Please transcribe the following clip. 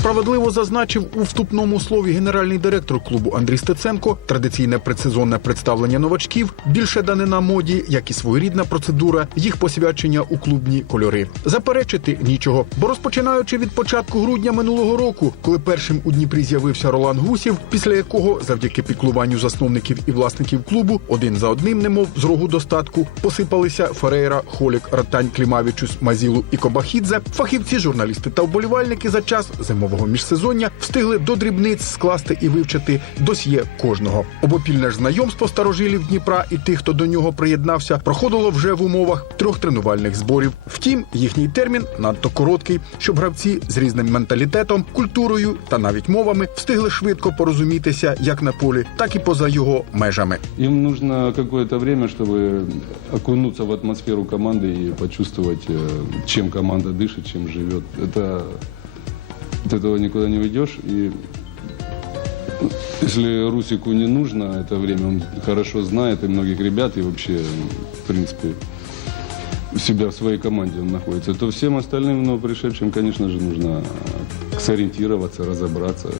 Справедливо зазначив у вступному слові генеральний директор клубу Андрій Стеценко. Традиційне предсезонне представлення новачків більше данина моді, як і своєрідна процедура їх посвячення у клубні кольори. Заперечити нічого, бо розпочинаючи від початку грудня минулого року, коли першим у Дніпрі з'явився Ролан Гусів, після якого, завдяки піклуванню засновників і власників клубу, один за одним, немов з рогу достатку, посипалися Ферейра, Холік, Ратань, Клімавічус, Мазілу і Кобахідзе. Фахівці, журналісти та вболівальники за час зимового міжсезоння встигли до дрібниць скласти і вивчити досьє кожного. Обопільне ж знайомство старожилів Дніпра і тих, хто до нього приєднався, проходило вже в умовах трьох тренувальних зборів. Втім, їхній термін надто короткий, щоб гравці з різним менталітетом, культурою та навіть мовами встигли швидко порозумітися як на полі, так і поза його межами. Им нужно какое-то время, чтобы окунуться в атмосферу команды и почувствовать, э, чем команда дышит, чем живет. Это от этого никуда не уйдешь. И если Русику не нужно это время, он хорошо знает и многих ребят, и вообще, ну, в принципе, себя в своей команде он находится, то всем остальным новопришедшим, конечно же, нужно сориентироваться, разобраться.